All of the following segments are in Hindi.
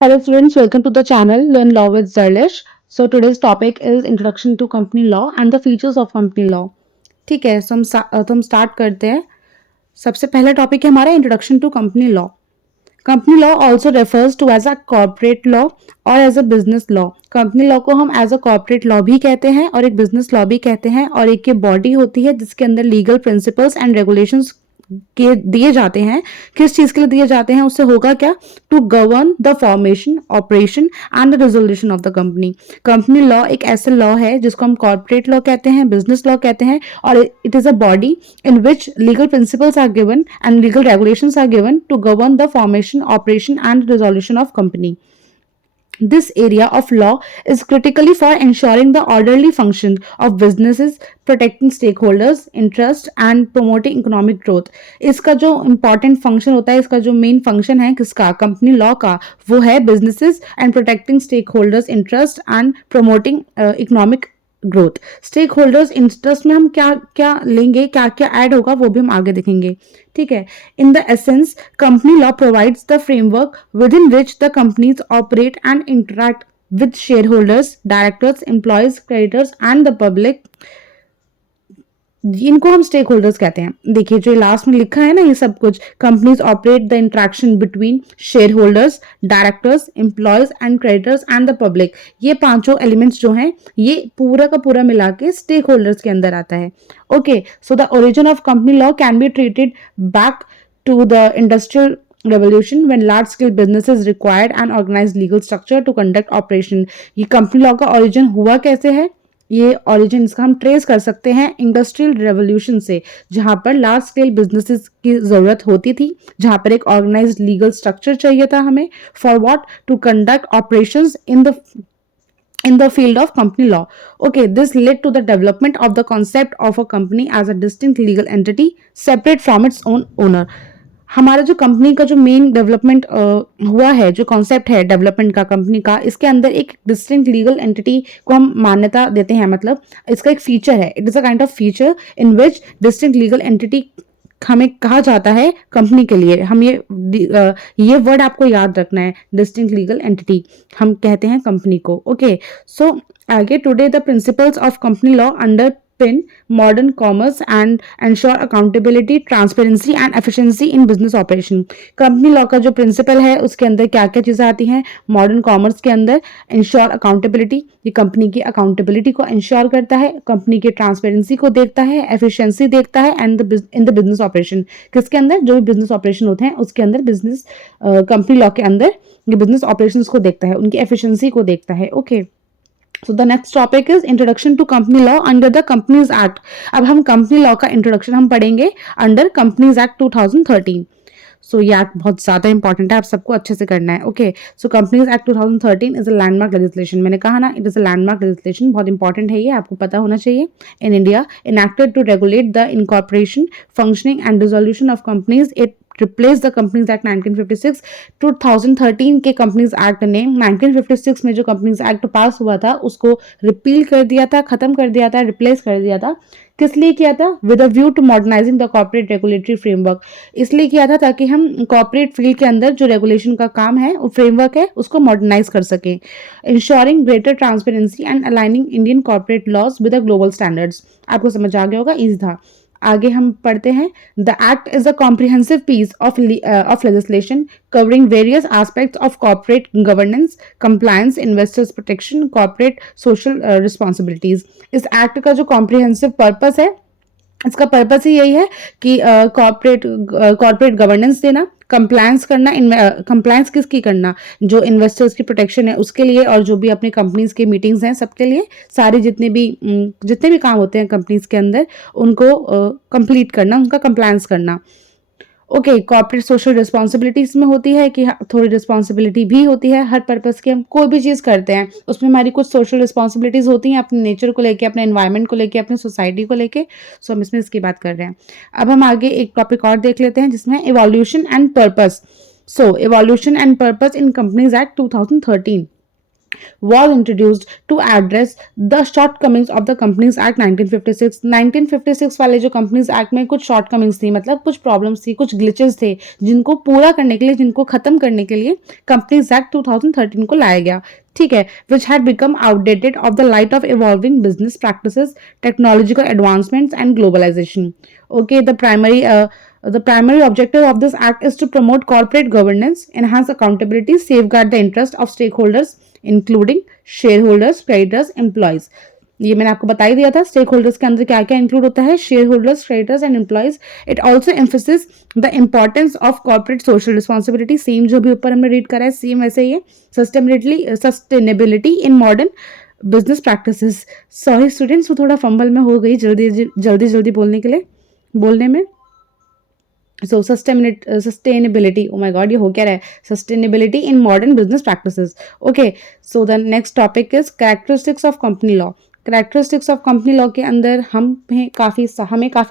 Hello students, welcome to the channel Learn Law with Zarlish. So today's topic is Introduction to Company Law and the Features of Company Law. ठीक है, तो हम स्टार्ट करते हैं. सबसे पहला टॉपिक है हमारा introduction to company law. Company law also refers to as a corporate law और as a business law. Company law को हम एज अ कॉर्पोरेट लॉ भी कहते हैं और एक बिजनेस लॉ भी कहते हैं, और एक ये बॉडी होती है जिसके अंदर लीगल प्रिंसिपल्स एंड रेगुलेशंस के दिए जाते हैं. किस चीज के लिए दिए जाते हैं, उससे होगा क्या? To govern the formation, operation and the resolution of the company. Company law एक ऐसा लॉ है जिसको हम कॉर्पोरेट लॉ कहते हैं, बिजनेस लॉ कहते हैं, और it is a body in which legal principles are given and legal regulations are given to govern the formation, operation and resolution of company. This area of law is critically for ensuring the orderly function of businesses, protecting stakeholders, interest and promoting economic growth. इसका जो important function होता है, इसका जो main function है किसका? कंपनी लॉ का, वो है businesses and protecting stakeholders interest and promoting economic growth. Stakeholders interest में हम क्या क्या लेंगे, क्या क्या ऐड होगा, वो भी हम आगे देखेंगे. ठीक है. In the essence, company law provides the framework with in which the companies operate and interact with share holders, directors, employees, creditors and the public. इनको हम स्टेक होल्डर्स कहते हैं. देखिए जो लास्ट में लिखा है ना, ये सब कुछ, companies operate the interaction between share holders, directors, employees and creditors and the public. ये पांचों एलिमेंट्स जो हैं, ये पूरा का पूरा मिला के स्टेक होल्डर्स के अंदर आता है. Okay, so the origin of company law can be treated back to the industrial revolution when large scale businesses required an organized legal structure to conduct operation. ये कंपनी लॉ का ओरिजिन हुआ कैसे है? ये ओरिजिन इसका हम ट्रेस कर सकते हैं इंडस्ट्रियल रेवोल्यूशन से, जहां पर लार्ज स्केल बिजनेसेस की जरूरत होती थी, जहां पर एक ऑर्गेनाइज्ड लीगल स्ट्रक्चर चाहिए था हमें. For what? To conduct operations in the field of company law. Okay, this led to the development of the concept of a company as a distinct legal entity separate from its own owner. हमारा जो कंपनी का जो मेन डेवलपमेंट हुआ है, जो कॉन्सेप्ट है डेवलपमेंट का कंपनी का, इसके अंदर एक डिस्टिंक्ट लीगल एंटिटी को हम मान्यता देते हैं. मतलब इसका एक फीचर है, it is a kind of feature in which distinct legal entity हमें कहा जाता है कंपनी के लिए. हम ये वर्ड आपको याद रखना है, डिस्टिंक्ट लीगल एंटिटी हम कहते हैं कंपनी को. ओके, सो आगे, today the principles of company law under pin modern commerce and ensure accountability, transparency and efficiency in business operation. Company law का जो प्रिंसिपल है उसके अंदर क्या क्या चीजें आती हैं? मॉडर्न कॉमर्स के अंदर इंश्योर अकाउंटेबिलिटी, ये कंपनी की अकाउंटेबिलिटी को इंश्योर करता है, कंपनी की ट्रांसपेरेंसी को देखता है, एफिशिएंसी देखता है, and in the business operation, किसके अंदर? जो भी बिजनेस ऑपरेशन होते हैं उसके अंदर बिजनेस कंपनी लॉ के अंदर ये बिजनेस ऑपरेशंस को देखता है, उनकी एफिशिएंसी को देखता है. Okay, So the next topic is introduction to company law under the Companies Act. अब हम कंपनी लॉ का इंट्रोडक्शन हम पढ़ेंगे अंडर कंपनीज एक्ट 2013. सो ये एक्ट बहुत ज्यादा इंपॉर्टेंट है, आप सबको अच्छे से करना है. Okay, so companies act 2013 is a landmark legislation. मैंने कहा ना, it is a landmark legislation, बहुत इंपॉर्टेंट है, ये आपको पता होना चाहिए. In India, enacted to regulate the incorporation, functioning and dissolution of companies. It replace the companies act 1956. 2013 के कंपनीज एक्ट ने 1956 में जो कंपनीज एक्ट पास हुआ था उसको रिपील कर दिया था, खत्म कर दिया था, रिप्लेस कर दिया था. किस लिए किया था? With a view to modernising the corporate regulatory framework. इसलिए किया था ताकि हम कॉर्पोरेट फील्ड के अंदर जो रेगुलेशन का काम है, वो फ्रेमवर्क है, उसको मॉडर्नाइज कर सकें. Ensuring greater transparency and aligning Indian corporate laws with the global standards. आपको समझ आ गया होगा, इजी था. आगे हम पढ़ते हैं. The act is a comprehensive piece of legislation covering various aspects of corporate governance, compliance, investors protection, corporate social responsibilities. इस एक्ट का जो कॉम्प्रिहेंसिव पर्पस है, इसका पर्पस ही यही है कि कॉर्पोरेट गवर्नेंस देना, कंप्लायंस करना. कंप्लायंस किसकी करना? जो इन्वेस्टर्स की प्रोटेक्शन है उसके लिए, और जो भी अपने कंपनीज के मीटिंग्स हैं सबके लिए, सारे जितने भी काम होते हैं कंपनीज के अंदर, उनको कंप्लीट करना, उनका कंप्लायंस करना. ओके, कॉर्पोरेट सोशल रिस्पॉन्सिबिलिटीज में होती है कि थोड़ी रिस्पॉन्सिबिलिटी भी होती है. हर पर्पस की हम कोई भी चीज़ करते हैं उसमें हमारी कुछ सोशल रिस्पॉन्सिबिलिटीज होती हैं, अपने नेचर को लेके, अपने एनवायरनमेंट को लेके, अपनी सोसाइटी को लेके. सो हम इसमें इसकी बात कर रहे हैं. अब हम आगे एक टॉपिक और देख लेते हैं जिसमें evolution and purpose. So evolution and purpose in companies act 2013. was introduced to address the shortcomings of the Companies Act 1956. 1956 वाले जो Companies Act में कुछ shortcomings थी, मतलब कुछ problems थी, कुछ glitches थे, जिनको पूरा करने के लिए, जिनको खत्म करने के लिए Companies Act 2013 को लाया गया. ठीक है, which had become outdated of the light of evolving business practices, technological advancements and globalization. Okay, the primary objective of this act is to promote corporate governance, enhance accountability, safeguard the interest of stakeholders, including share holders, creditors, employees. ये मैंने आपको बता ही दिया था शेयर होल्डर्स के अंदर क्या क्या इंक्लूड होता है, share holders, creditors and employees. It also emphasis the importance of corporate social responsibility. Same जो भी ऊपर हमने रीड करा है सेम वैसे ही है. Sustainability in modern business practices. Sorry students, वो थोड़ा फंबल में हो गई जल्दी बोलने में. So sustainability, oh my god, ये हो क्या रहा है, sustainability in modern business practices. Okay, so the next topic is characteristics of company law. Characteristics of company law के अंदर हमें काफ़ी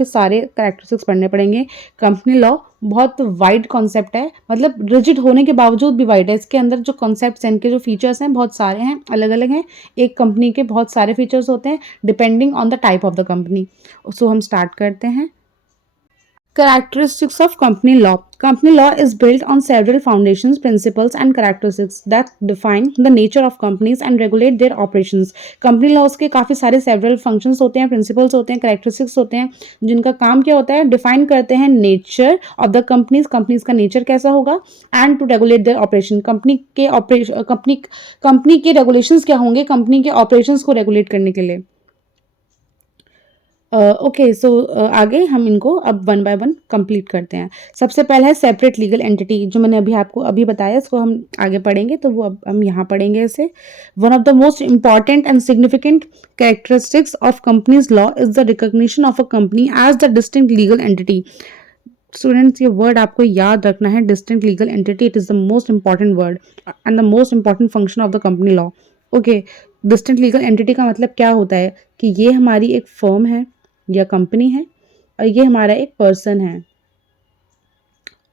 सारे characteristics पढ़ने पड़ेंगे. कंपनी लॉ बहुत वाइड कॉन्सेप्ट है, मतलब रिजिड होने के बावजूद भी वाइड है. इसके अंदर जो कॉन्सेप्ट्स हैं, इनके जो फीचर्स हैं बहुत सारे हैं, अलग अलग हैं. एक कंपनी के बहुत सारे फीचर्स होते हैं depending on the type of the company. So हम स्टार्ट करते हैं. Characteristics of company law. Company law is built on several foundations, principles, and characteristics that define the nature of companies and regulate their operations. Company laws के काफ़ी सारे several functions होते हैं, principles होते हैं, characteristics होते हैं, जिनका काम क्या होता है, define करते हैं nature of the companies, companies का nature कैसा होगा, and to regulate their operation. Company के regulations क्या होंगे, कंपनी के operations को regulate करने के लिए. ओके, सो आगे हम इनको अब वन बाय वन कंप्लीट करते हैं. सबसे पहला है सेपरेट लीगल एंटिटी, जो मैंने आपको बताया, इसको हम आगे पढ़ेंगे, तो वो अब हम यहाँ पढ़ेंगे इसे. One of the most important and significant characteristics of companies law is the recognition of a company as the distinct legal entity. Students, ये वर्ड आपको याद रखना है, distinct legal entity. It is the most important word and the most important function of the company law. Okay, distinct legal entity का मतलब क्या होता है कि ये हमारी एक फर्म है या कंपनी है और ये हमारा एक पर्सन है.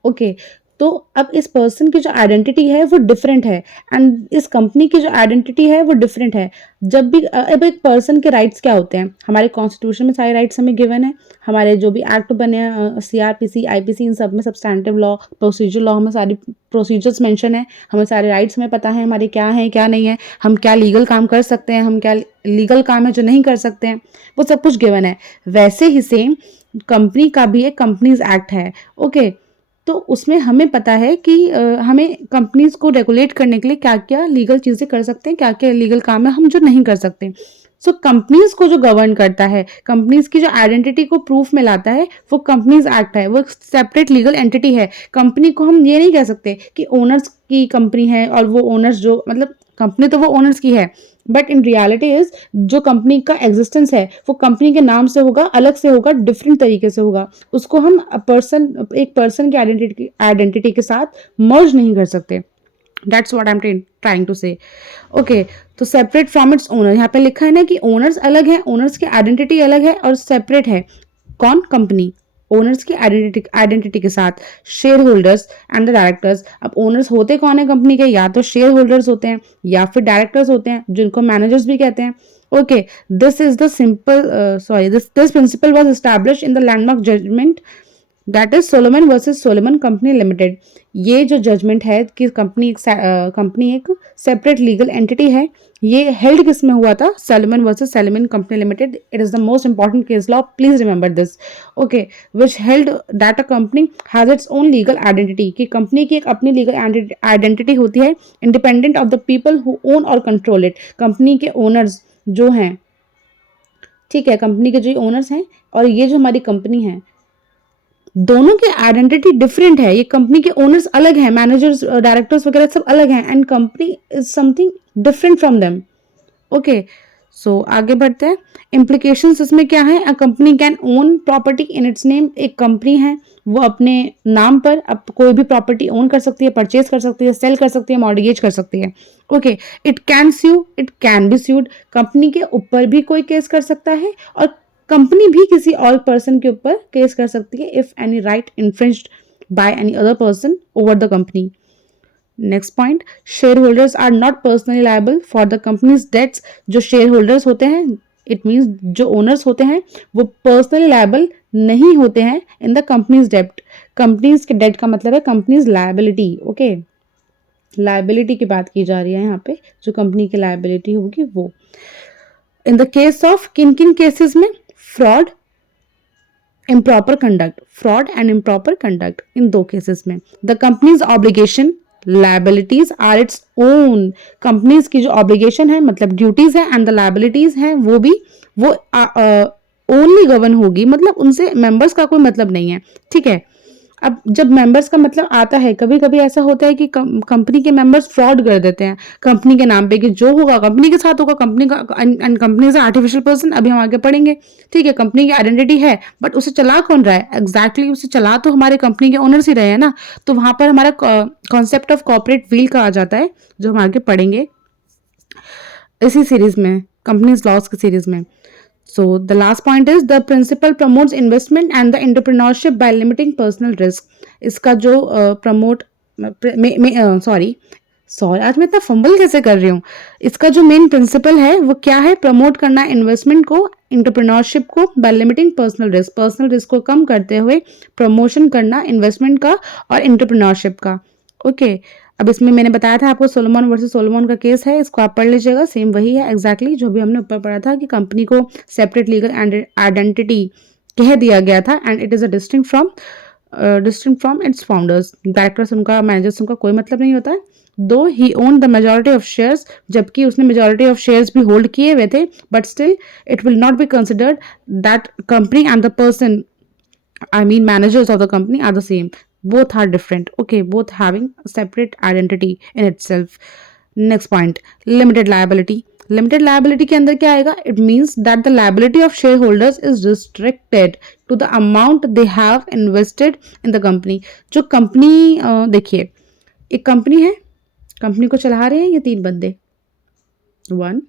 ओके, तो अब इस पर्सन की जो आइडेंटिटी है वो डिफरेंट है एंड इस कंपनी की जो आइडेंटिटी है वो डिफरेंट है. जब भी अब एक पर्सन के राइट्स क्या होते हैं, हमारे कॉन्स्टिट्यूशन में सारे राइट्स हमें गिवन है, हमारे जो भी एक्ट बने हैं, सीआरपीसी, आईपीसी, इन सब में सब्सटैंटिव लॉ, प्रोसीजर लॉ में सारी प्रोसीजर्स मेंशन है, हमें सारे राइट्स हमें पता है हमारे क्या है क्या नहीं है, हम क्या लीगल काम कर सकते हैं, हम क्या लीगल काम है जो नहीं कर सकते हैं, वो सब कुछ गिवन है. वैसे ही सेम कंपनी का भी एक कंपनीज एक्ट है. ओके, तो उसमें हमें पता है कि हमें कंपनीज को रेगुलेट करने के लिए क्या क्या लीगल चीज़ें कर सकते हैं, क्या क्या लीगल काम है हम जो नहीं कर सकते. सो कंपनीज को जो गवर्न करता है, कंपनीज की जो आइडेंटिटी को प्रूफ में लाता है, वो कंपनीज एक्ट है, वो एक सेपरेट लीगल एंटिटी है. कंपनी को हम ये नहीं कह सकते कि ओनर्स की कंपनी है और वो ओनर्स जो, मतलब कंपनी तो वो ओनर्स की है, बट इन रियलिटी इज जो कंपनी का एग्जिस्टेंस है वो कंपनी के नाम से होगा, अलग से होगा, डिफरेंट तरीके से होगा. उसको हम एक पर्सन की आइडेंटिटी के साथ मर्ज नहीं कर सकते. That's what I am trying to say. Okay, तो सेपरेट फ्रॉम इट्स ओनर, यहाँ पे लिखा है ना कि ओनर्स अलग है, ओनर्स की आइडेंटिटी अलग है और सेपरेट है. कौन? कंपनी. ओनर्स की आइडेंटिटी के साथ share holders and the directors. अब ओनर्स होते कौन है कंपनी के? या तो शेयर होल्डर्स होते हैं या फिर डायरेक्टर्स होते हैं, जिनको मैनेजर्स भी कहते हैं. Okay, this principle was established in the landmark judgement, that is Solomon versus Solomon company limited. ये जो जजमेंट है कि कंपनी एक सेपरेट लीगल एंटिटी है, ये हेल्ड किस में हुआ था? Solomon versus Solomon company limited. It is the most important case law, please remember this. Okay, which held that a company has its own legal identity, कि कंपनी की एक अपनी लीगल आइडेंटिटी होती है, independent of the people who own और कंट्रोल इट. कंपनी के ओनर्स जो हैं, ठीक है, कंपनी के जो ओनर्स हैं और ये जो हमारी कंपनी है, दोनों की आइडेंटिटी डिफरेंट है. ये कंपनी के ओनर्स अलग हैं, मैनेजर्स, डायरेक्टर्स वगैरह सब अलग हैं, and company is something different from them. Okay, so आगे बढ़ते हैं. इम्प्लीकेशंस इसमें क्या है? A company can own property in its name. एक कंपनी है वो अपने नाम पर अब कोई भी प्रॉपर्टी ओन कर सकती है, परचेज कर सकती है, सेल कर सकती है, मॉर्गेज कर सकती है. Okay, it can sue, it can be sued. Company के ऊपर भी कोई केस कर सकता है और कंपनी भी किसी और पर्सन के ऊपर केस कर सकती है if any right infringed by any other person over the company. Next point, share holders are not personally liable for the company's debts. जो शेयर होल्डर्स होते हैं, इट मीन्स जो ओनर्स होते हैं, वो पर्सनली लायबल नहीं होते हैं इन द कंपनीज डेप्ट। कंपनीज के डेट का मतलब है कंपनीज लायबिलिटी। ओके, लायबिलिटी की बात की जा रही है यहाँ पे, जो कंपनी की लायबिलिटी होगी वो। इन द केस ऑफ, किन किन केसेस में, fraud, improper conduct, fraud and improper conduct, इन दो केसेस में। The company's obligation liabilities are its own. Companies की जो ऑब्लिगेशन है मतलब ड्यूटीज है एंड द लायबिलिटीज है वो भी वो ओनली गवर्न होगी, मतलब उनसे मेंबर्स का कोई मतलब नहीं है। ठीक है, अब जब मेंबर्स का मतलब आता है, कभी कभी ऐसा होता है कि कंपनी के मेंबर्स फ्रॉड कर देते हैं कंपनी के नाम पे कि जो होगा कंपनी के साथ होगा, कंपनी का, and company is artificial person, अभी हम आगे पढ़ेंगे। ठीक है, कंपनी की आइडेंटिटी है बट उसे चला कौन रहा है एग्जैक्टली उसे चला तो हमारे कंपनी के ओनर्स ही रहे हैं ना। तो वहां पर हमारा कॉन्सेप्ट ऑफ कॉर्पोरेट व्हील का आ जाता है, जो हम आगे पढ़ेंगे इसी सीरीज में, कंपनीज लॉस की सीरीज में। So the last point is the principle promotes investment and the entrepreneurship by limiting personal risk. इसका जो प्रमोट सॉरी आज मैं इतना फंबल कैसे कर रही हूँ। इसका जो मेन प्रिंसिपल है वो क्या है, प्रमोट करना इन्वेस्टमेंट को, एंटरप्रेन्योरशिप को, बाय लिमिटिंग पर्सनल रिस्क को कम करते हुए प्रमोशन करना इन्वेस्टमेंट का और एंटरप्रेन्योरशिप का। ओके, अब इसमें मैंने बताया था आपको सोलोमन वर्सेस सोलोमन का केस है, इसको आप पढ़ लीजिएगा, सेम वही है एग्जैक्टली जो भी हमने ऊपर पढ़ा था कि कंपनी को सेपरेट लीगल आइडेंटिटी कह दिया गया था and it is a distinct from its founders. Directors उनका, मैनेजर्स उनका कोई मतलब नहीं होता है। Though he own the majority of shares, जबकि उसने मेजोरिटी ऑफ शेयर्स भी होल्ड किए हुए थे, but still it will not be considered that company and the person, I mean managers of the company are the same. Both are different. Okay, both having a separate identity in itself. Next point, limited liability. Limited liability के अंदर क्या आएगा? It means that the liability of shareholders is restricted to the amount they have invested in the company. जो कंपनी, देखिए एक कंपनी है, कंपनी को चला रहे हैं ये तीन बंदे, 1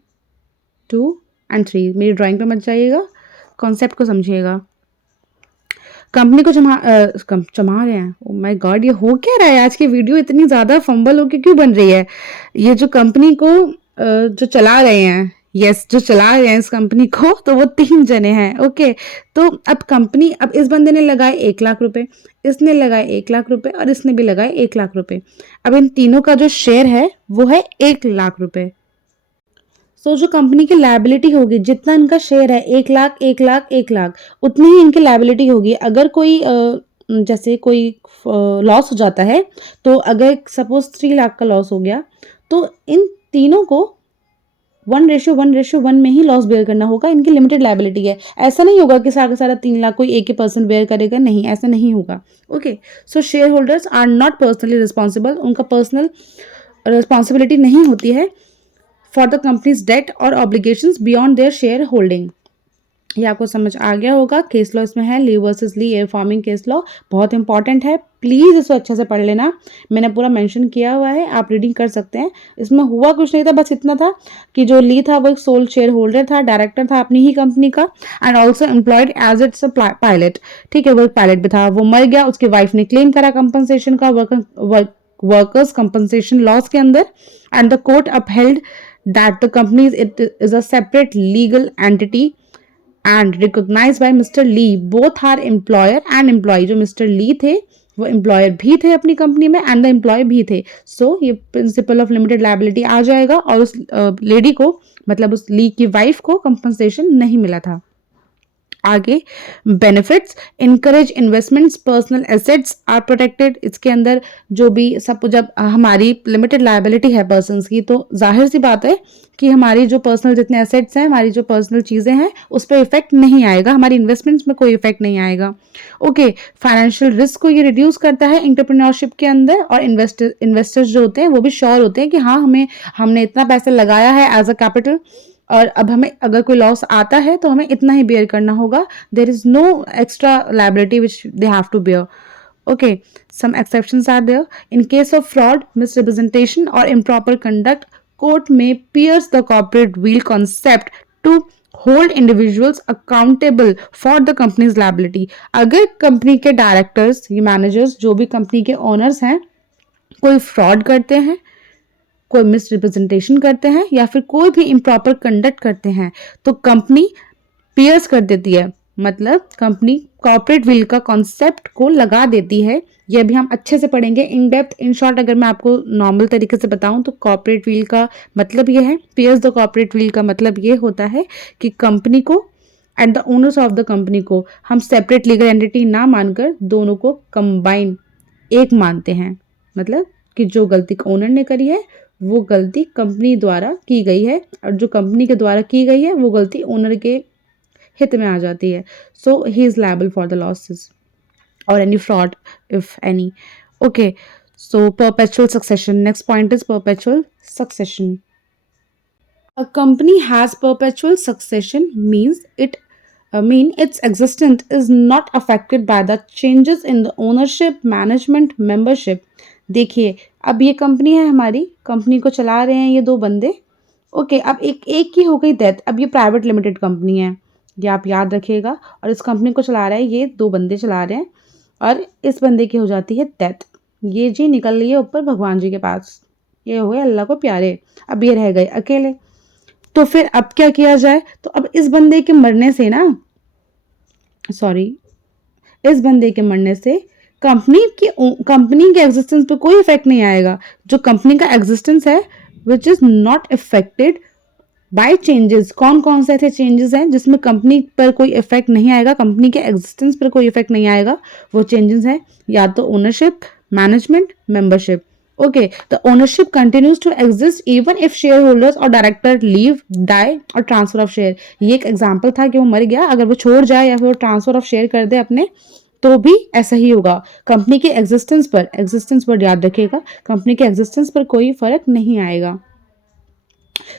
2 and 3। मेरी ड्राइंग पे मत जाइएगा, कॉन्सेप्ट को समझिएगा। कंपनी को चमा रहे हैं। ओ माय गॉड, ये हो क्या रहा है? आज की वीडियो इतनी ज्यादा फंबल होके क्यों बन रही है? ये जो कंपनी को जो चला रहे हैं, यस जो चला रहे हैं इस कंपनी को, तो वो 3 जने हैं। ओके, तो अब कंपनी, अब इस बंदे ने लगाए 1 लाख रुपए, इसने लगाए 1 लाख रुपए और इसने भी लगाए 1 लाख रुपए। अब इन तीनों का जो शेयर है वो है 1 लाख रुपए। सो जो कंपनी की लायबिलिटी होगी, जितना इनका शेयर है 1 लाख 1 लाख 1 लाख, उतनी ही इनकी लायबिलिटी होगी। अगर कोई जैसे कोई लॉस हो जाता है, तो अगर सपोज 3 लाख का लॉस हो गया, तो इन तीनों को 1:1:1 में ही लॉस बेयर करना होगा। इनकी लिमिटेड लायबिलिटी है। ऐसा नहीं होगा कि सारा का सारा 3 लाख कोई एक ही पर्सन बेयर करेगा, नहीं, ऐसा नहीं होगा। Okay, so share holders are not personally responsible, उनका पर्सनल रिस्पॉन्सिबिलिटी नहीं होती है फॉर द कंपनीज डेट और obligations beyond their shareholding. ये आपको समझ आ गया होगा। केस लॉ इसमें है, ली वर्सेस ली, एयर फार्मिंग केस लॉ बहुत इंपॉर्टेंट है, प्लीज इसको अच्छे से पढ़ लेना। मैंने पूरा मेंशन किया हुआ है, आप रीडिंग कर सकते हैं। इसमें हुआ कुछ नहीं था, बस इतना था कि जो ली था वो एक सोल शेयर होल्डर था, डायरेक्टर था अपनी ही कंपनी का, and also employed as its pilot. ठीक है, वो एक पायलट भी था, वो मर गया, उसकी वाइफ ने क्लेम करा कंपनसेशन का, वर्कर्स कंपनसेशन लॉस के अंदर, and the court upheld that the company is a separate legal entity and recognized by Mr. Lee. Both are employer and employee. जो Mr. Lee थे वो एम्प्लॉयर भी थे अपनी कंपनी में एंड द एम्प्लॉय भी थे। सो ये प्रिंसिपल ऑफ लिमिटेड लायबिलिटी आ जाएगा, और उस लेडी को, मतलब उस ली की वाइफ को कंपनसेशन नहीं मिला था। आगे benefits, encourage investments, personal assets are protected. इसके अंदर जो भी सब, जब हमारी लिमिटेड लायबिलिटी है पर्सन्स की, तो जाहिर सी बात है कि हमारी जो पर्सनल जितने एसेट्स हैं, हमारी जो पर्सनल चीज़ें हैं, उस पर इफेक्ट नहीं आएगा, हमारी इन्वेस्टमेंट्स में कोई इफेक्ट नहीं आएगा। ओके, फाइनेंशियल रिस्क को ये रिड्यूस करता है एंटरप्रेन्योरशिप के अंदर, और इन्वेस्टर्स जो होते हैं वो भी श्योर होते हैं कि हाँ हमने इतना पैसा लगाया है एज अ कैपिटल, और अब हमें अगर कोई लॉस आता है तो हमें इतना ही बेयर करना होगा। There is no extra liability which they have to bear. Okay, some exceptions are there. In case of fraud, misrepresentation or improper conduct, court may pierce the corporate wheel concept to hold individuals accountable for the company's liability. अगर कंपनी के डायरेक्टर्स, ये मैनेजर्स, जो भी कंपनी के ओनर्स हैं, कोई फ्रॉड करते हैं, कोई मिसरिप्रेजेंटेशन करते हैं या फिर कोई भी इम्प्रॉपर कंडक्ट करते हैं तो कंपनी पियर्स कर देती है, मतलब कंपनी कॉर्पोरेट विल का कॉन्सेप्ट को लगा देती है। ये भी हम अच्छे से पढ़ेंगे इन डेप्थ। इन शॉर्ट अगर मैं आपको नॉर्मल तरीके से बताऊं तो कॉर्पोरेट विल का मतलब ये है, पियर्स द कॉर्पोरेट विल का मतलब ये होता है कि कंपनी को and the owners of the company को हम सेपरेट लीगल एंटिटी ना मानकर दोनों को कंबाइन एक मानते हैं। मतलब कि जो गलती ओनर ने करी है वो गलती कंपनी द्वारा की गई है और जो कंपनी के द्वारा की गई है वो गलती ओनर के हित में आ जाती है। So he is liable for the losses और any fraud if any. Okay, so perpetual succession, next point is perpetual succession. A company has perpetual succession mean its existence is not affected by the changes in the ownership, management, membership। देखिए, अब ये कंपनी है, हमारी कंपनी को चला रहे हैं ये दो बंदे। ओके, अब एक की हो गई डेथ, अब ये प्राइवेट लिमिटेड कंपनी है, ये आप याद रखिएगा। और इस कंपनी को चला रहा है, ये दो बंदे चला रहे हैं और इस बंदे की हो जाती है डेथ। ये जी निकल रही है ऊपर भगवान जी के पास, ये हो गए अल्लाह को प्यारे, अब ये रह गए अकेले। तो फिर अब क्या किया जाए? तो अब इस बंदे के मरने से ना, सॉरी, इस बंदे के मरने से कंपनी के एग्जिस्टेंस पे कोई इफेक्ट नहीं आएगा। जो कंपनी का एग्जिस्टेंस है which is not effected by changes. कौन कौन से ऐसे चेंजेस हैं जिसमें कंपनी पर कोई इफेक्ट नहीं आएगा, कंपनी के एग्जिस्टेंस पर कोई इफेक्ट नहीं आएगा? वो चेंजेस हैं या तो ownership, management, membership. Okay, the ownership continues to exist even if shareholders और डायरेक्टर लीव, डाई और ट्रांसफर ऑफ शेयर। ये एक एग्जाम्पल था कि वो मर गया, अगर वो छोड़ जाए या फिर वो ट्रांसफर ऑफ शेयर कर दे अपने, तो भी ऐसा ही होगा। कंपनी के एग्जिस्टेंस पर याद रखिएगा, कंपनी के एग्जिस्टेंस पर कोई फर्क नहीं आएगा।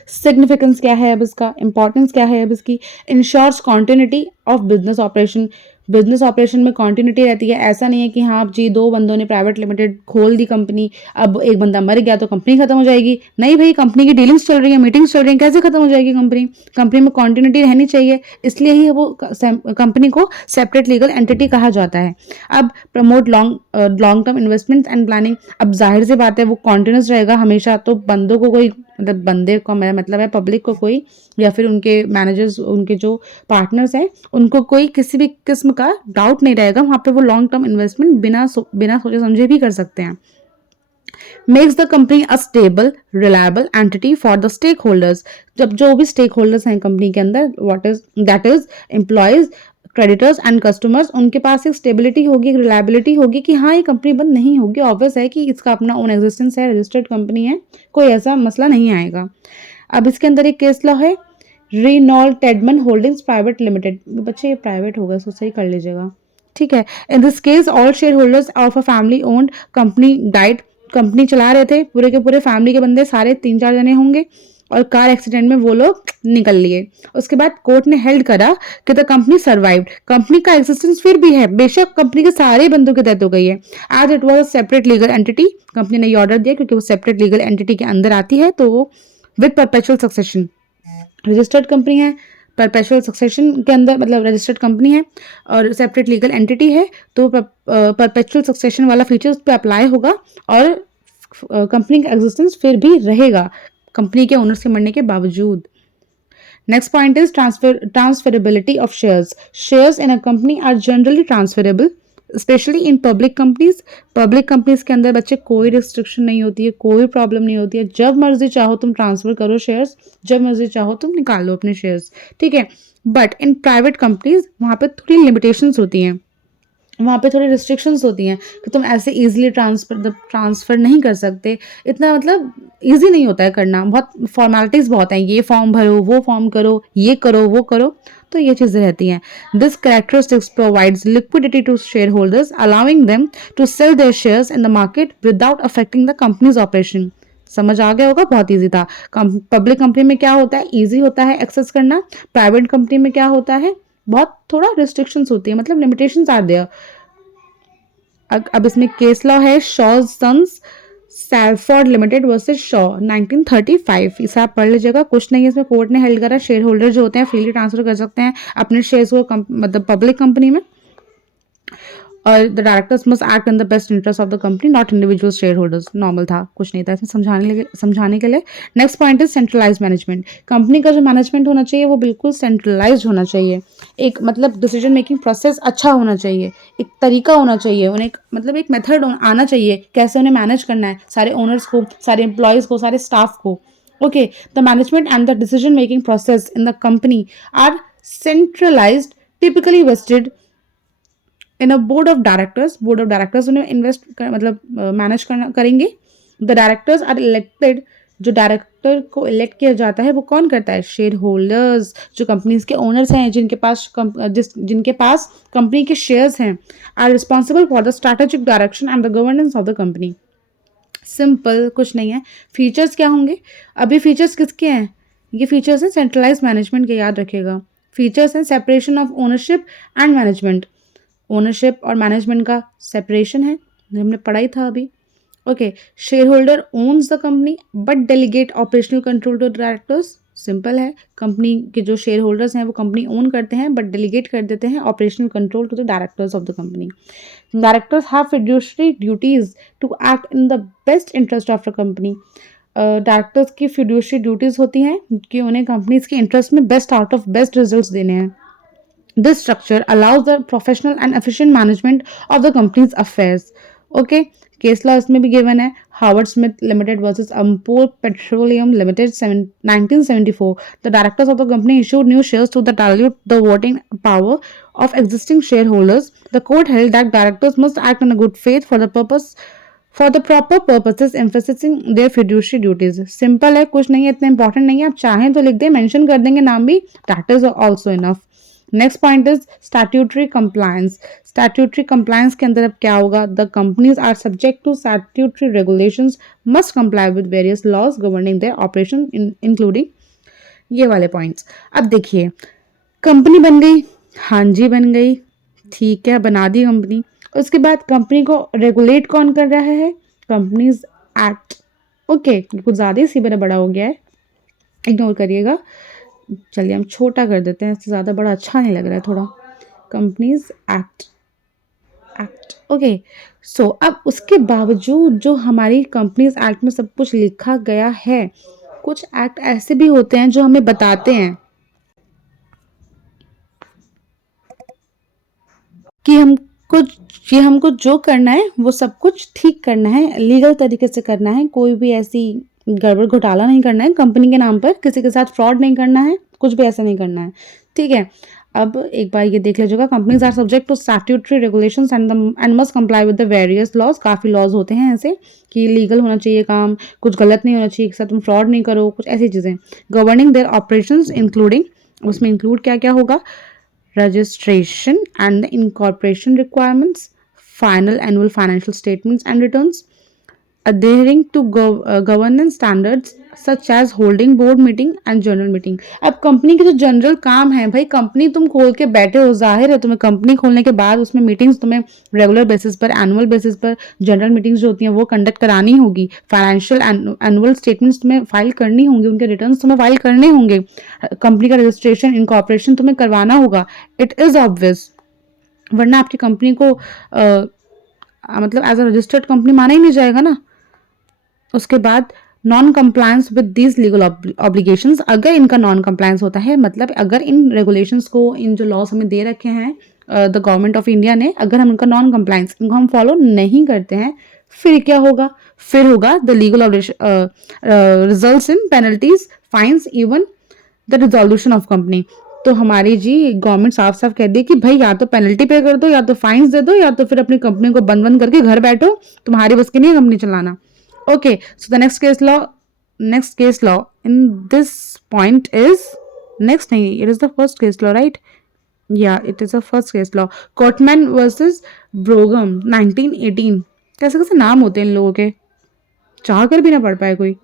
सिग्निफिकेंस क्या है अब इसका, इंपॉर्टेंस क्या है अब इसकी? Ensures continuity of business operation. Business operation में कॉन्टिन्यूटी रहती है। ऐसा नहीं है कि हाँ जी दो बंदों ने प्राइवेट लिमिटेड खोल दी कंपनी, अब एक बंदा मर गया तो कंपनी खत्म हो जाएगी। नहीं भाई, कंपनी की डीलिंग्स चल रही है, मीटिंग्स चल रही हैं, कैसे खत्म हो जाएगी कंपनी? कंपनी में कॉन्टिन्यूटी रहनी चाहिए, इसलिए ही वो कंपनी को सेपरेट लीगल एंटिटी कहा जाता है। अब promote long term investment and planning. अब जाहिर सी बात है वो कॉन्टिन्यूस रहेगा हमेशा, तो बंदों को कोई, मतलब बंदे को मेरा मतलब है पब्लिक को कोई, या फिर उनके मैनेजर्स, उनके जो पार्टनर्स हैं, उनको कोई किसी भी किस्म का डाउट नहीं रहेगा। वहां पे वो लॉन्ग टर्म इन्वेस्टमेंट बिना सोचे समझे भी कर सकते हैं। Makes the company a stable reliable entity for the stakeholders. जब जो भी स्टेक होल्डर्स हैं कंपनी के अंदर, that is employees, creditors and customers, उनके पास एक स्टेबिलिटी होगी, एक रिलायबिलिटी होगी कि हाँ ये कंपनी बंद नहीं होगी। ऑब्वियस है कि इसका अपना ओन एग्जिस्टेंस है, रजिस्टर्ड कंपनी है, कोई ऐसा मसला नहीं आएगा। अब इसके अंदर एक केस लॉ है, रेनॉल्ड टेडमन होल्डिंग्स प्राइवेट लिमिटेड। बच्चे ये प्राइवेट होगा, सो सही कर लीजिएगा, ठीक है। In this case all share holders of a family owned company died. Company चला रहे थे, पूरे के पूरे फैमिली के बंदे सारे 3-4 जने होंगे और कार एक्सीडेंट में वो लोग निकल लिए। उसके बाद कोर्ट ने हेल्ड करा कि द कंपनी सर्वाइव्ड। कंपनी का एक्सिस्टेंस फिर भी है, बेशक कंपनी के सारे बंदों की डेथ हो गई है। As it was separate legal entity, company ने ये ऑर्डर दिया क्योंकि वो सेपरेट लीगल एंटिटी के अंदर आती है, तो वो with perpetual succession registered company है, परपेचुअल सक्सेशन के अंदर मतलब रजिस्टर्ड कंपनी है और सेपरेट लीगल एंटिटी है, तो परपेचुअल सक्सेशन वाला फीचर उस पर अप्लाई होगा और कंपनी का एग्जिस्टेंस फिर भी रहेगा कंपनी के ओनर्स के मरने के बावजूद। Next point is transferability of shares. Shares in a company are generally transferable, specially in public companies. Public companies के अंदर बच्चे कोई रिस्ट्रिक्शन नहीं होती है, कोई प्रॉब्लम नहीं होती है, जब मर्जी चाहो तुम ट्रांसफर करो शेयर्स, जब मर्जी चाहो तुम निकाल लो अपने शेयर्स, ठीक है। बट इन प्राइवेट कंपनीज वहां पे थोड़ी लिमिटेशंस होती हैं, वहाँ पे थोड़ी रिस्ट्रिक्शंस होती हैं कि तुम ऐसे इजीली ट्रांसफ़र नहीं कर सकते, इतना मतलब इजी नहीं होता है करना, बहुत फॉर्मेलिटीज़ बहुत हैं, ये फॉर्म भरो, वो फॉर्म करो, ये करो, वो करो, तो ये चीज़ें रहती हैं। This characteristics provides liquidity to share holders allowing them to sell their shares in the market without affecting the company's operation. समझ आ गया होगा, बहुत इजी था। पब्लिक कंपनी में क्या होता है, इजी होता है एक्सेस करना, प्राइवेट कंपनी में क्या होता है, बहुत थोड़ा रिस्ट्रिक्शंस होती है, मतलब लिमिटेशंस आर देयर। अब इसमें केस लॉ है Shaw sons Salford limited versus Shaw 1935। इसे आप पढ़ लीजिएगा, कुछ नहीं है इसमें, कोर्ट ने हेल्ड करा शेयर होल्डर जो होते हैं फ्रीली ट्रांसफर कर सकते हैं अपने शेयर्स को मतलब पब्लिक कंपनी में, और the directors must act in the best interest of the company not individual share holders. Normal था, कुछ नहीं था इसमें समझाने के लिए। Next point is centralize management. Company का जो मैनेजमेंट होना चाहिए वो बिल्कुल सेंट्रलाइज होना चाहिए। एक मतलब डिसीजन मेकिंग प्रोसेस अच्छा होना चाहिए, एक तरीका होना चाहिए, उन्हें मतलब एक मेथड आना चाहिए कैसे उन्हें मैनेज करना है, सारे ओनर्स को, सारे एम्प्लॉयज़ को, सारे स्टाफ को। Okay, the management and the decision making process in the company are centralized, typically vested in a board of directors. Board of directors उन्हें मतलब मैनेज करेंगे। The directors are elected। जो डायरेक्टर को इलेक्ट किया जाता है वो कौन करता है? शेयर होल्डर्स, जो कंपनीज के ओनर्स हैं, जिनके पास कंपनी के शेयर्स हैं, are responsible for the strategic direction and the governance of the company. Simple, कुछ नहीं है। फीचर्स क्या होंगे? अभी फीचर्स किसके हैं? ये फीचर्स हैं सेंट्रलाइज मैनेजमेंट के, याद रखिएगा। फीचर्स हैं separation of ownership and management. Ownership और मैनेजमेंट का सेपरेशन है, हमने पढ़ा ही था अभी। Okay, share holder owns the company but delegate operational control to directors. Simple है, कंपनी के जो शेयर होल्डर्स हैं वो कंपनी ओन करते हैं बट डेलीगेट कर देते हैं operational control to the directors of the company. Directors have fiduciary duties to act in the best interest of the company. Directors की फिड्यूशरी ड्यूटीज होती हैं कि उन्हें कंपनीज के इंटरेस्ट में best out of best results देने हैं। This structure allows the professional and efficient management of the company's affairs. Okay, case law इसमें भी given है। Howard Smith Limited versus Ampol Petroleum Limited 1974. The directors of the company issued new shares to dilute the voting power of existing shareholders. The court held that directors must act in a good faith for the proper purposes, emphasizing their fiduciary duties. Simple है, कुछ नहीं है, इतना important नहीं है। आप चाहें तो लिख दें, मेंशन कर देंगे नाम भी, that is also enough. Next point is statutory compliance. Statutory compliance के अंदर अब क्या होगा? The companies are subject to statutory regulations, must comply with various laws governing their operation including ये वाले पॉइंट्स। अब देखिए, कंपनी बन गई, हाँ जी बन गई, ठीक है, बना दी कंपनी। उसके बाद कंपनी को रेगुलेट कौन कर रहा है? Companies act. ओके, कुछ ज़्यादा ही सी बड़ा हो गया है, इग्नोर करिएगा। चलिए हम छोटा कर देते हैं, इससे ज़्यादा बड़ा अच्छा नहीं लग रहा है थोड़ा। Companies act. ओके, सो अब उसके बावजूद जो हमारी कंपनीज एक्ट में सब कुछ लिखा गया है, कुछ एक्ट ऐसे भी होते हैं जो हमें बताते हैं कि हमको जो करना है वो सब कुछ ठीक करना है, लीगल तरीके से करना है, कोई भी ऐसी गड़बड़ घोटाला नहीं करना है कंपनी के नाम पर, किसी के साथ फ्रॉड नहीं करना है, कुछ भी ऐसा नहीं करना है, ठीक है। अब एक बार ये देख लीजिएगा, companies are subject to statutory regulations and must comply with the various laws. काफ़ी लॉज होते हैं ऐसे कि लीगल होना चाहिए काम, कुछ गलत नहीं होना चाहिए, एक साथ तुम फ्रॉड नहीं करो, कुछ ऐसी चीज़ें। गवर्निंग देयर ऑपरेशंस इंक्लूडिंग, उसमें इंक्लूड क्या क्या होगा? registration and the incorporation requirements, final annual financial statements and returns, adhering to governance standards such as holding board meeting and general meeting। अब कंपनी के जो जनरल काम है, भाई कंपनी तुम खोल के बैठे हो, जाहिर है तुम्हें कंपनी खोलने के बाद उसमें मीटिंग्स तुम्हें रेगुलर बेसिस पर, एनुअल बेसिस पर, जनरल मीटिंग्स जो होती हैं वो कंडक्ट करानी होगी, फाइनेंशियल एनुअल स्टेटमेंट्स तुम्हें फाइल करनी होंगी, उनके रिटर्न्स तुम्हें फाइल करने होंगे, कंपनी का रजिस्ट्रेशन, इनकॉर्पोरेशन तुम्हें करवाना होगा। इट इज़ ऑब्वियस, वरना आपकी कंपनी को मतलब एज अ रजिस्टर्ड कंपनी माना ही नहीं जाएगा ना। उसके बाद non compliance with these legal obligations. अगर इनका नॉन कंप्लायंस होता है, मतलब अगर इन रेगुलेशंस को, इन जो लॉस हमें दे रखे हैं द गवर्नमेंट ऑफ इंडिया ने, अगर हम उनका नॉन कंप्लायंस, इनको हम फॉलो नहीं करते हैं, फिर क्या होगा? फिर होगा the legal results in penalties, fines, even the resolution of company. तो हमारी जी गवर्नमेंट साफ साफ कह दी कि भाई या तो पेनल्टी पे कर दो, या तो फाइन्स दे दो, या तो फिर अपनी कंपनी को बंद बंद करके घर बैठो, तुम्हारी बस की नहीं कंपनी चलाना। Okay, so the next case law in this point is next nahi, it is the first case law, right? Yeah, it is the first case law. Courtman versus Brougham 1918। कैसे कैसे नाम होते हैं इन लोगों के, चाह कर भी ना पढ़ पाए कोई।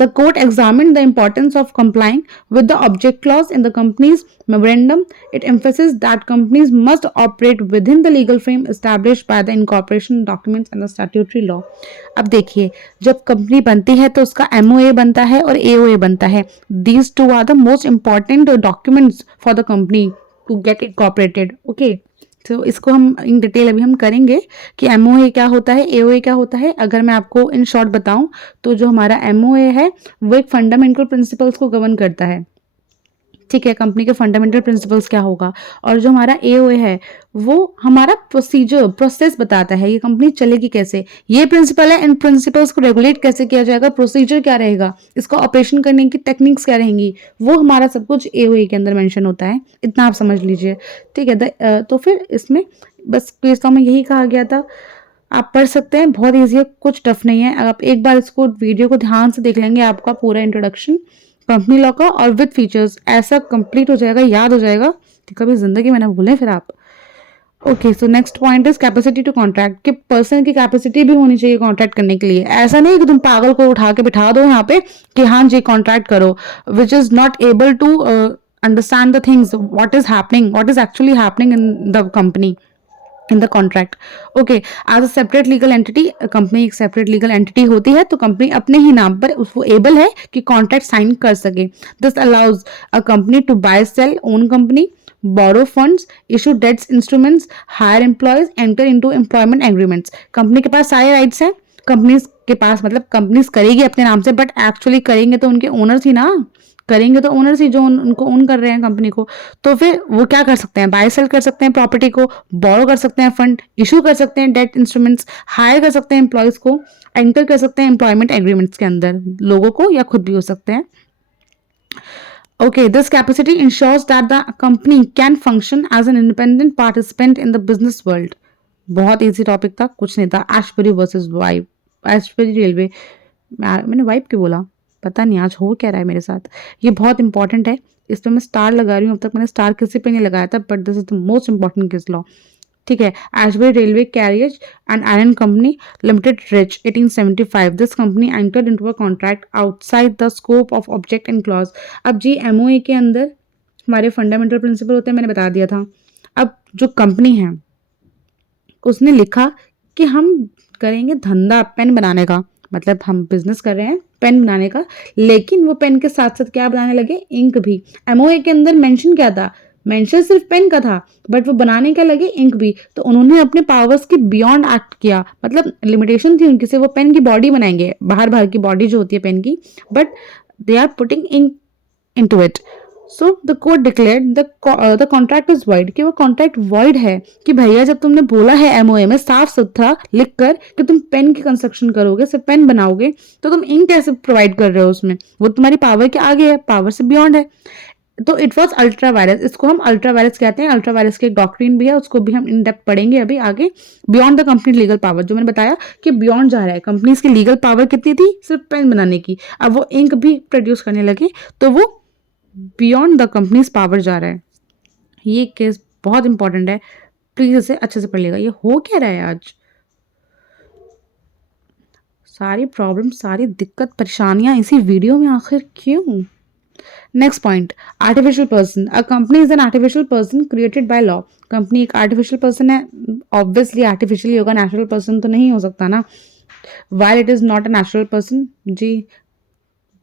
The court examined the importance of complying with the object clause in the company's memorandum. It emphasizes that companies must operate within the legal frame established by the incorporation documents and the statutory law. अब देखिए, जब कंपनी बनती है तो उसका MOA बनता है और AOA बनता है। These two are the most important documents for the company to get incorporated. Okay, तो इसको हम इन डिटेल अभी हम करेंगे कि एमओए क्या होता है, एओए क्या होता है। अगर मैं आपको इन शॉर्ट बताऊं तो जो हमारा एमओए है वो एक फंडामेंटल प्रिंसिपल्स को गवर्न करता है, ठीक है, कंपनी के फंडामेंटल प्रिंसिपल्स क्या होगा। और जो हमारा एओए है वो हमारा प्रोसीजर प्रोसेस बताता है, ये कंपनी चलेगी कैसे, ये प्रिंसिपल है, इन प्रिंसिपल्स को रेगुलेट कैसे किया जाएगा, प्रोसीजर क्या रहेगा, इसका ऑपरेशन करने की टेक्निक्स क्या रहेंगी, वो हमारा सब कुछ एओए के अंदर मेंशन होता है। इतना आप समझ लीजिए, ठीक है। तो फिर इसमें बस क्वेश्चन में यही कहा गया था, आप पढ़ सकते हैं, बहुत ईजी है, कुछ टफ नहीं है। आप एक बार इसको वीडियो को ध्यान से देख लेंगे, आपका पूरा इंट्रोडक्शन कंपनी लॉ का और विद फीचर्स ऐसा कंप्लीट हो जाएगा, याद हो जाएगा कि कभी जिंदगी में ना भूलें फिर आप। Okay, so next point is capacity to contract, कि पर्सन की कैपेसिटी भी होनी चाहिए कॉन्ट्रैक्ट करने के लिए। ऐसा नहीं कि तुम पागल को उठा के बिठा दो यहाँ पे कि हाँ जी कॉन्ट्रैक्ट करो, which is not able to understand the things, what is happening, what is actually happening in the company, in the contract. Okay, as a separate legal entity, company एक सेपरेट लीगल एंटिटी होती है, तो कंपनी अपने ही नाम पर उसको एबल है कि कॉन्ट्रैक्ट साइन कर सके। This allows a company to buy sell own company, borrow funds, issue debts instruments, hire employees, enter into employment agreements। Company के पास सारे राइट्स हैं, कंपनीज के पास, मतलब कंपनीज करेगी अपने नाम से, बट एक्चुअली करेंगे तो उनके ओनर्स ही ना, करेंगे तो ओनर्स ही जो उनको ओन कर रहे हैं कंपनी को। तो फिर वो क्या कर सकते हैं, बाय सेल कर सकते हैं प्रॉपर्टी को, बोरो कर सकते हैं फंड, इशू कर सकते हैं डेट इंस्ट्रूमेंट्स, हायर कर सकते हैं एम्प्लॉयज को, एंटर कर सकते हैं एम्प्लॉयमेंट एग्रीमेंट्स के अंदर, लोगों को या खुद भी हो सकते हैं। Okay, this capacity ensures that the company can function as an independent participant in the business world। बहुत इजी टॉपिक था, कुछ नहीं था। Ashbery versus vibe, Ashbery railway, मैंने वाइब क्यों बोला, पता नहीं आज हो क्या रहा है मेरे साथ। ये बहुत इंपॉर्टेंट है, इस पर मैं स्टार लगा रही हूँ, अब तक मैंने स्टार किसी पे नहीं लगाया था, but this is the most important case law, ठीक है। Ashbery railway carriage and iron company limited rich 1875, this company entered into a contract outside the scope of object and clause. अब जी एमओए के अंदर हमारे फंडामेंटल प्रिंसिपल होते हैं, मैंने बता दिया था। अब जो कंपनी है उसने लिखा कि हम करेंगे धंधा पेन बनाने का, मतलब हम बिजनेस कर रहे हैं पेन बनाने का, लेकिन वो पेन के साथ साथ क्या बनाने लगे, इंक भी। एमओए के अंदर मेंशन क्या था, मेंशन सिर्फ पेन का था, बट वो बनाने क्या लगे, इंक भी। तो उन्होंने अपने पावर्स के बियॉन्ड एक्ट किया, मतलब लिमिटेशन थी उनकी से, वो पेन की बॉडी बनाएंगे, बाहर बाहर की बॉडी जो होती है पेन की, but they are putting ink into it. So the court declared the contract is void, कि वो कॉन्ट्रैक्ट वॉइड है, कि भैया जब तुमने बोला है एमओए में साफ सुथरा लिख कर कि तुम पेन की कंस्ट्रक्शन करोगे, सिर्फ पेन बनाओगे, तो तुम इंक कैसे प्रोवाइड कर रहे हो उसमें, वो तुम्हारी पावर के आगे है, पावर से बियॉन्ड है। तो इट वॉज अल्ट्रा वायरस, इसको हम अल्ट्रा वायरस कहते हैं। अल्ट्रा वायरस की एक डॉक्ट्रिन भी है, उसको भी हम इन डेप्थ पढ़ेंगे अभी आगे। Beyond the company legal power, जो मैंने बताया कि बियॉन्ड जा रहा है, कंपनी की लीगल पावर कितनी थी, सिर्फ पेन बनाने की, अब वो इंक भी प्रोड्यूस करने लगे, तो वो बियॉन्ड द कंपनीज पावर जा रहा है। ये केस बहुत इंपॉर्टेंट है, प्लीज इसे अच्छे से पढ़ लेगा। ये हो क्या रहा है आज, सारी प्रॉब्लम सारी दिक्कत परेशानियां इसी वीडियो में आखिर क्यों। Next point, artificial person, a company is an artificial person created by law. Company एक आर्टिफिशियल पर्सन है, ऑब्वियसली आर्टिफिशियल होगा, नेचुरल पर्सन तो नहीं हो सकता ना। While it is not a natural person, जी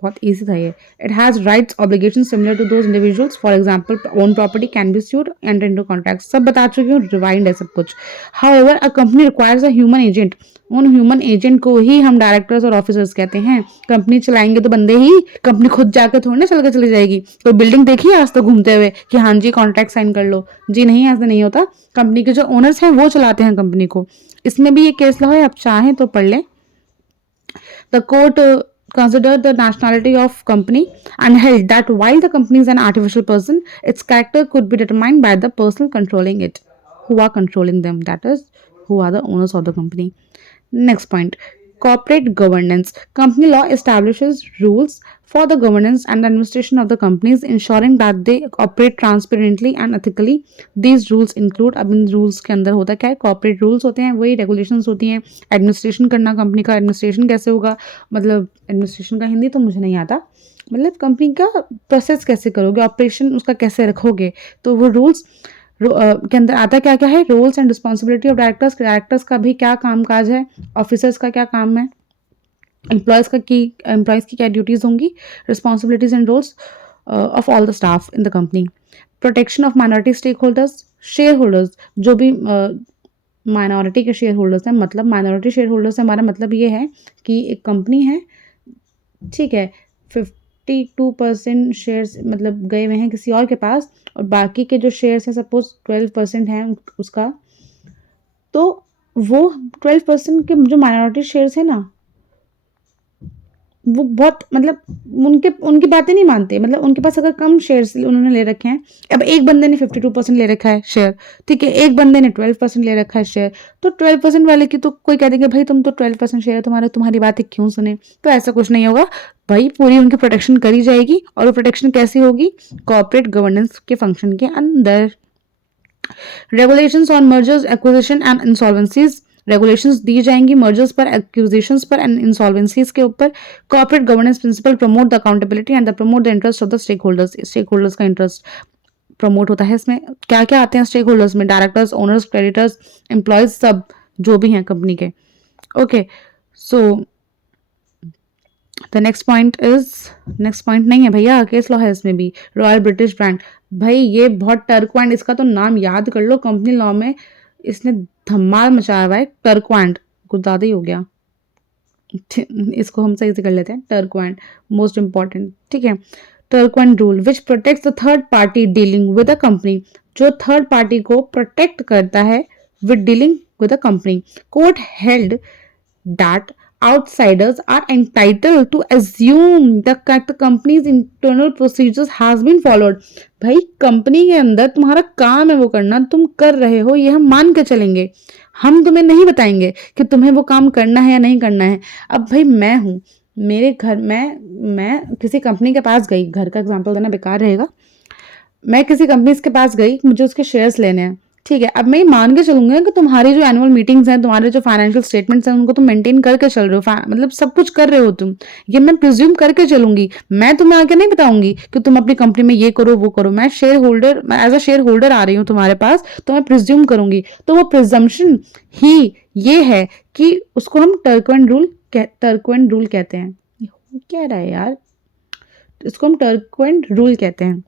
बहुत इजी था ये। It has rights obligation similar to those individuals, for example own property can be sued, enter into contract, सब बता चुकी हूँ, रिवाइंड है सब कुछ। However a company requires a human agent, उन ह्यूमन एजेंट को ही हम डायरेक्टर्स और ऑफिसर्स कहते हैं। कंपनी चलाएंगे तो बंदे ही, कंपनी खुद जाकर थोड़ी ना चल के चली जाएगी। कोई बिल्डिंग देखी है आज तक घूमते हुए कि हाँ जी कॉन्ट्रैक्ट साइन कर लो, जी नहीं, ऐसा नहीं होता। कंपनी के जो ओनर्स हैं वो चलाते हैं कंपनी को। इसमें भी ये केस लॉ है, आप चाहें तो पढ़ लें। The court considered the nationality of company and held that while the company is an artificial person, its character could be determined by the person controlling it, who are controlling them, that is, who are the owners of the company. Next point, corporate governance. Company law establishes rules for the governance and administration of the companies, ensuring that they operate transparently and ethically. These rules include, अब इन रूल्स के अंदर होता क्या है, कॉर्पोरेट रूल्स होते हैं, वही रेगुलेशंस होती हैं। एडमिनिस्ट्रेशन करना, कंपनी का एडमिनिस्ट्रेशन कैसे होगा, मतलब एडमिनिस्ट्रेशन का हिंदी तो मुझे नहीं आता, मतलब कंपनी का प्रोसेस कैसे करोगे, ऑपरेशन उसका कैसे रखोगे, तो वो रूल्स के अंदर आता क्या क्या है, roles and responsibility of directors, directors का भी क्या काम काज है, ऑफिसर्स का क्या काम है, एम्प्लॉयज़ की क्या ड्यूटीज़ होंगी, responsibilities and roles of all the staff in the company. Protection of minority stakeholders, shareholders, जो भी माइनॉरिटी के शेयर होल्डर्स हैं, मतलब माइनॉरिटी शेयर होल्डर से हमारा मतलब ये है कि एक कंपनी है, ठीक है, 52% शेयर्स मतलब गए हुए हैं किसी और के पास, और बाकी के जो शेयर्स हैं सपोज 12% हैं उसका, तो वो 12% के जो माइनॉरिटी शेयर्स है ना, वो बहुत मतलब उनकी बातें नहीं मानते, मतलब उनके पास अगर कम शेयर्स उन्होंने ले रखे हैं, अब एक बंदे ने 52% ले रखा है शेयर, ठीक है, एक बंदे ने 12% ले रखा है शेयर, तो 12% वाले की तो कोई कह देंगे भाई तुम तो 12% शेयर है तुम्हारे, तुम्हारी बातें क्यों सुने, तो ऐसा कुछ नहीं होगा भाई, पूरी उनकी प्रोटेक्शन करी जाएगी। और वो प्रोटेक्शन कैसी होगी, कॉर्पोरेट गवर्नेंस के फंक्शन के अंदर। Regulations on mergers, acquisition and insolvencies, regulations दी जाएंगी मर्जर्स पर, एक्विजिशंस पर एंड इंसॉल्वेंसीज के ऊपर। Corporate governance principle promote the accountability and the promote the interest of the stakeholders, stakeholders का इंटरेस्ट प्रमोट होता है। इसमें क्या क्या आते हैं स्टेक होल्डर्स में, डायरेक्टर्स, ओनर्स, क्रेडिटर्स, एम्प्लॉयज, सब जो भी हैं कंपनी के। Okay, so the next point नहीं है भैया, केस लॉ है इसमें भी। रॉयल ब्रिटिश बैंक, भाई ये बहुत टर्कवैंड, इसका तो नाम याद कर लो, कंपनी लॉ में इसने धमाल मचाया हुआ है। टर्कवैंड कुछ ज़्यादा ही हो गया, इसको हम सही से कर लेते हैं, टर्कवैंड मोस्ट इंपॉर्टेंट, ठीक है। Turquand rule which protects the third party dealing with a company, जो थर्ड पार्टी को प्रोटेक्ट करता है with dealing with a company. Court held that outsiders are entitled to assume that the company's internal procedures has been followed। भाई कंपनी के अंदर तुम्हारा काम है वो करना, तुम कर रहे हो ये हम मान के चलेंगे, हम तुम्हें नहीं बताएंगे कि तुम्हें वो काम करना है या नहीं करना है। अब भाई मैं हूँ, मेरे घर मैं किसी कंपनी के पास गई, घर का एग्जांपल देना बेकार रहेगा, मैं किसी कंपनी के पास गई, मुझे उसके शेयर्स लेने हैं, ठीक है, अब मैं ये मान के चलूंगा कि तुम्हारी जो एनुअल मीटिंग्स हैं, तुम्हारे जो फाइनेंशियल स्टेटमेंट्स हैं, उनको तुम मेंटेन करके चल रहे हो, मतलब सब कुछ कर रहे हो तुम, ये मैं प्रिज्यूम करके चलूंगी। मैं तुम्हें आके नहीं बताऊंगी कि तुम अपनी कंपनी में ये करो वो करो, मैं शेयर होल्डर, मैं एज अ शेयर होल्डर आ रही हूँ तुम्हारे पास, तो मैं प्रिज्यूम करूंगी, तो वो प्रिजम्पशन ही ये है कि उसको हम टर्कवैंड रूल कहते हैं। क्या रहा है यार, इसको हम टर्कवैंड रूल कहते हैं।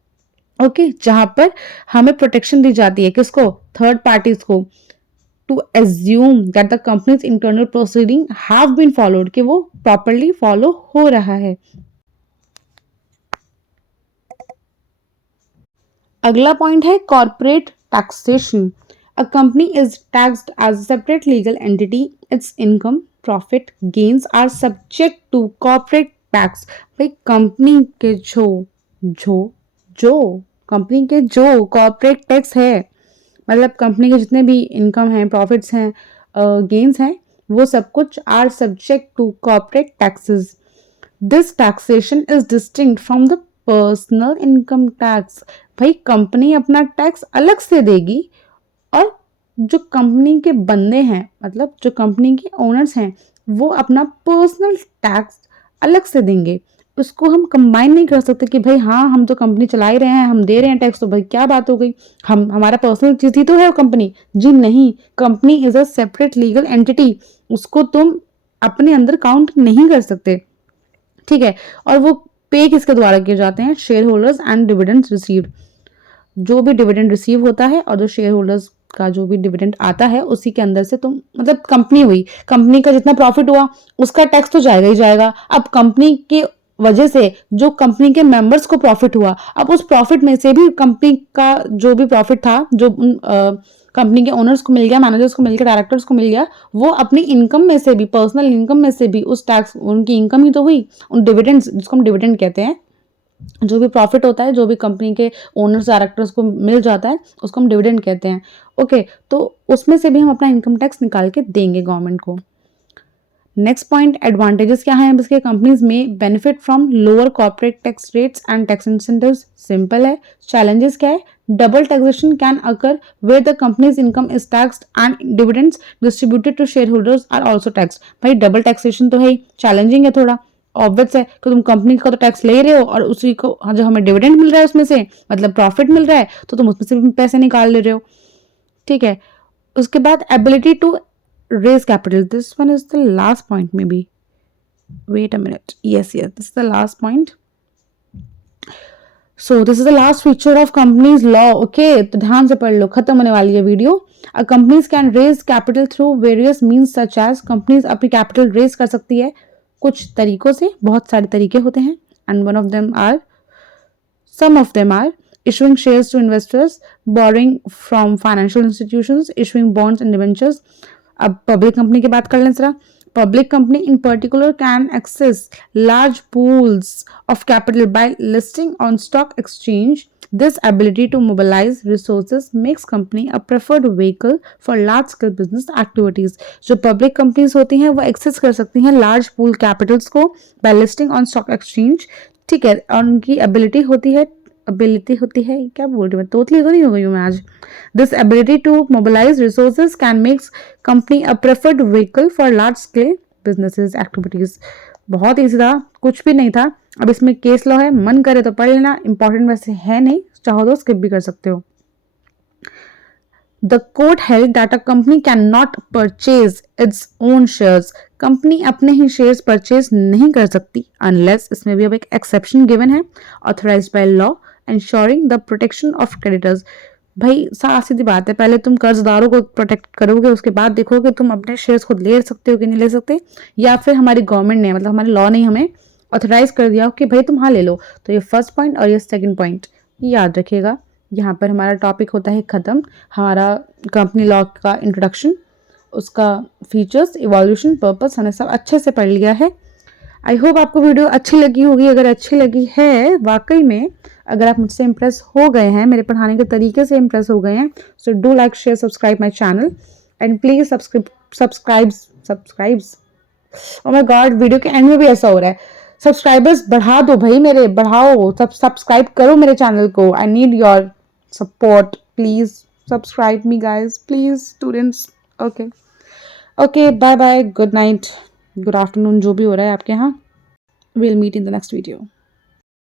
ओके, जहां पर हमें प्रोटेक्शन दी जाती है, किसको, थर्ड पार्टीज को, to assume that the company's internal proceeding have been followed, कि वो प्रॉपरली फॉलो हो रहा है। अगला पॉइंट है corporate taxation. A company is taxed as a separate legal entity, it's income, profit, gains are subject to corporate tax. भाई कंपनी के जो कंपनी के जो कॉर्पोरेट टैक्स है, मतलब कंपनी के जितने भी इनकम हैं, प्रॉफिट्स हैं, गेन्स हैं, वो सब कुछ are subject to corporate taxes. This taxation is distinct from the personal income tax. भाई कंपनी अपना टैक्स अलग से देगी, और जो कंपनी के बंदे हैं, मतलब जो कंपनी के ओनर्स हैं, वो अपना पर्सनल टैक्स अलग से देंगे। उसको हम कंबाइन नहीं कर सकते कि भाई हाँ हम तो कंपनी चला ही रहे हैं, हम दे रहे हैं टैक्स, तो भाई क्या बात हो गई, हम हमारा पर्सनल चीज ही तो है वो कंपनी। जी नहीं, company is a separate legal entity, उसको तुम अपने अंदर काउंट नहीं कर सकते, ठीक है। और वो पे किसके द्वारा किए जाते हैं, share holders and dividends received. जो भी डिविडेंड रिसीव होता है और जो शेयर होल्डर्स का जो भी डिविडेंड आता है, उसी के अंदर से तुम, मतलब कंपनी हुई, कंपनी का जितना प्रॉफिट हुआ उसका टैक्स तो जाएगा ही जाएगा। अब कंपनी के वजह से जो कंपनी के मेंबर्स को प्रॉफिट हुआ, अब उस प्रॉफिट में से भी कंपनी का जो भी प्रॉफिट था, जो कंपनी के ओनर्स को मिल गया, मैनेजर्स को मिल गया, डायरेक्टर्स को मिल गया, वो अपनी इनकम में से भी, पर्सनल इनकम में से भी उस टैक्स, उनकी इनकम ही तो हुई, उन डिविडेंड्स, जिसको हम डिविडेंड कहते हैं, जो भी प्रॉफिट होता है, जो भी कंपनी के ओनर्स डायरेक्टर्स को मिल जाता है, उसको हम डिविडेंड कहते हैं। ओके, तो उसमें से भी हम अपना इनकम टैक्स निकाल के देंगे गवर्नमेंट को। नेक्स्ट पॉइंट, एडवांटेजेस क्या हैं इसके, कंपनीज में benefit from lower corporate tax rates and tax incentives, simple है। चैलेंजेस क्या है, double taxation can occur where the company's income is taxed and dividends distributed to share holders are also taxed. भाई डबल टैक्सेशन तो है ही, चैलेंजिंग है थोड़ा, ऑब्वियस है कि तुम कंपनी का तो टैक्स ले रहे हो, और उसी को जो हमें डिविडेंड मिल रहा है उसमें से, मतलब प्रॉफिट मिल रहा है, तो तुम उसमें से भी पैसे निकाल ले रहे हो, ठीक है। उसके बाद ability to raise capital, this one is the last point maybe, wait a minute, yes this is the last point। So this is the last feature of companies law. Okay, तो ध्यान से पढ़ लो, खत्म होने वाली है video. A companies can raise capital through various means such as, companies अपनी कैपिटल रेज कर सकती है कुछ तरीकों से, बहुत सारे तरीके होते हैं। And one of them are, some of them are issuing shares to investors, borrowing from financial institutions, issuing bonds and debentures। अब पब्लिक कंपनी की बात कर लें जरा। Public company in particular can access large pools of capital by listing on stock exchange. This ability to mobilize resources makes company a preferred vehicle for large scale business activities। जो पब्लिक कंपनीज होती हैं वो एक्सेस कर सकती हैं लार्ज पूल कैपिटल्स को by listing on stock exchange। ठीक है, और उनकी एबिलिटी होती है, क्या बोल रही हूँ मैं, तोतली तो नहीं हो गई हूँ मैं आज। This ability to mobilize resources can makes company a preferred vehicle for large scale businesses activities. बहुत ईजी था, कुछ भी नहीं था। अब इसमें केस लॉ है, मन करे तो पढ़ लेना, इंपॉर्टेंट वैसे है नहीं, चाहो तो स्किप भी कर सकते हो। The court held that a company cannot purchase its own shares। Company अपने ही शेयर्स परचेज नहीं कर सकती अनलेस, इसमें भी अब एक एक्सेप्शन गिवन है, authorised by law ensuring the protection of creditors। भाई साफ सीधी बात है, पहले तुम कर्जदारों को प्रोटेक्ट करोगे, उसके बाद देखोगे तुम अपने शेयर्स खुद ले सकते हो कि नहीं ले सकते, या फिर हमारी गवर्नमेंट ने, मतलब हमारे लॉ ने हमें ऑथराइज कर दिया कि भाई तुम हाँ ले लो। तो ये फर्स्ट पॉइंट और ये सेकंड पॉइंट याद रखिएगा। यहाँ पर हमारा टॉपिक होता है खत्म, हमारा कंपनी लॉ का इंट्रोडक्शन, उसका फीचर्स, इवोल्यूशन, पर्पस हमने सब अच्छे से पढ़ लिया है। आई होप आपको वीडियो अच्छी लगी होगी। अगर अच्छी लगी है वाकई में, अगर आप मुझसे इंप्रेस हो गए हैं, मेरे पढ़ाने के तरीके से इंप्रेस हो गए हैं, so do like share subscribe my channel and please subscribes. Oh my God, video के एंड में भी ऐसा हो रहा है। सब्सक्राइबर्स बढ़ा दो भाई, मेरे बढ़ाओ, सब्सक्राइब करो मेरे चैनल को। I need your support, please subscribe me guys, please students. Okay okay, bye bye, good night, good afternoon, जो भी हो रहा है आपके यहाँ। Will meet in the next video.